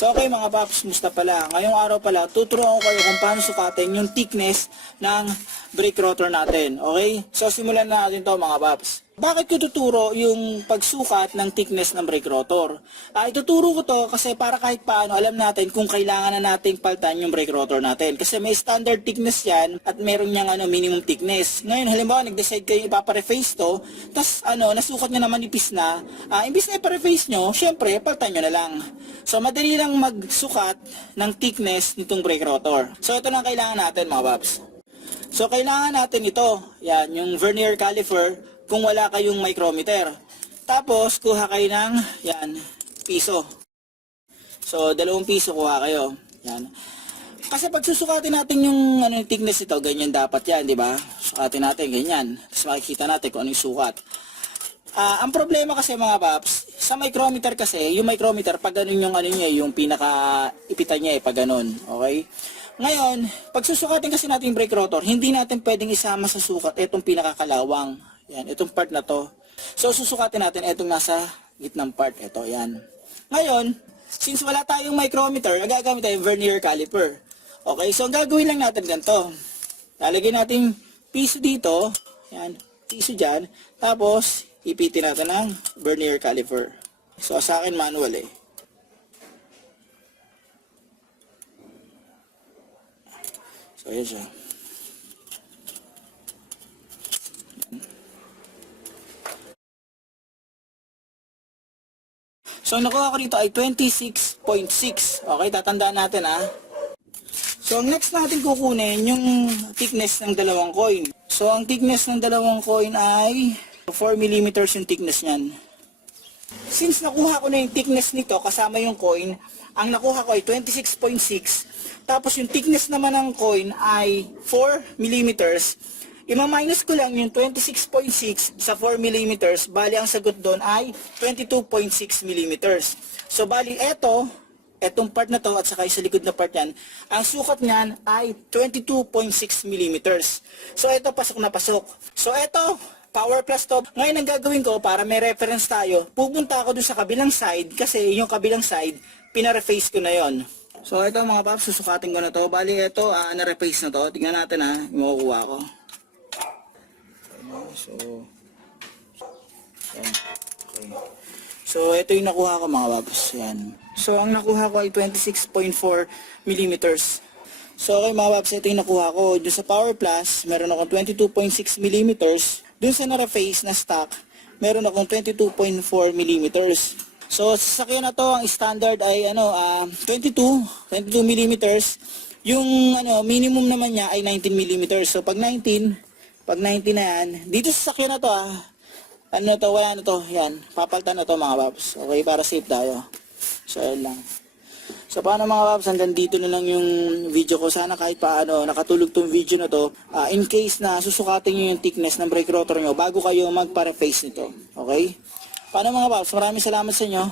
So okay mga paps, musta pala? Ngayong araw pala, tuturuan ko kayo kung paano sukatin yung thickness ng brake rotor natin. Okay? So simulan na natin to mga paps. Bakit ko tuturo yung pagsukat ng thickness ng brake rotor? Ituturo ko to kasi para kahit paano alam natin kung kailangan na nating paltan yung brake rotor natin. Kasi may standard thickness yan at meron niyang minimum thickness. Ngayon halimbawa nag-decide kayo ipapareface to, tas nasukat nyo naman ipis na, imbis na ipareface nyo, syempre paltan nyo na lang. So madali lang magsukat ng thickness nitong brake rotor. So ito na kailangan natin mga paps. So kailangan natin ito, yan, yung vernier caliper kung wala kayong micrometer. Tapos kuha kayo ng yan, piso. So 2 piso kuha kayo. Yan. Kasi pag susukatin natin yung thickness nito, ganyan dapat yan, di ba? Sukatin natin ganyan. Tapos makikita natin kung ano yung sukat. Ang problema kasi mga paps, sa micrometer kasi, yung micrometer pag ganun yung yung pinaka ipitan niya pag ganun, okay? Ngayon, pag susukatin kasi natin yung brake rotor, hindi natin pwedeng isama sa sukat itong pinakakalawang. Yan, itong part na to. So susukatin natin itong nasa gitnang part, ito, yan. Ngayon, since wala tayong micrometer, gagamit tayong vernier caliper. Okay, so ang gagawin lang natin ganito. Lalagyan natin piso dito, yan, piso dyan, tapos ipitin natin ng vernier caliper. So sa akin manual So yun siya. So nakuha ko dito ay 26.6. Okay, tatandaan natin So ang next natin kukunin yung thickness ng dalawang coin. So ang thickness ng dalawang coin ay 4 mm yung thickness niyan. Since nakuha ko na yung thickness nito kasama yung coin, ang nakuha ko ay 26.6. Tapos yung thickness naman ng coin ay 4 mm. Ima-minus ko lang yung 26.6 sa 4 mm, bali ang sagot doon ay 22.6 mm. So bali etong part na to at saka sa likod na part yan, ang sukat niyan ay 22.6 mm. So ito pasok na pasok. So ito, power plus to. Ngayon ang gagawin ko para may reference tayo, pupunta ako doon sa kabilang side kasi yung kabilang side, pina-reface ko na yon. So ito mga paps, susukatin ko na to. Bali ito, na-reface na to. Tingnan natin yung makukuha ko. So, yan. Okay. So, ito yung nakuha ko mga paps. Yan. So, ang nakuha ko ay 26.4 mm. So, okay mga paps, ito yung nakuha ko. Doon sa Power Plus, meron akong 22.6 mm. Doon sa na-reface na stock, meron akong 22.4 mm. So, sa sakyan na to, ang standard ay 22 mm. Yung minimum naman niya ay 19 mm. So, pag 19 na yan, dito sa sakyan na to wala na to, yan, papaltan na to mga paps. Okay, para safe tayo. So, yan lang. So, paano mga paps, hanggang dito na lang yung video ko. Sana kahit paano, nakatulog tong video na to, in case na susukatin nyo yung thickness ng brake rotor nyo bago kayo magpa-reface nito. Okay? Paano mga paps, maraming salamat sa inyo.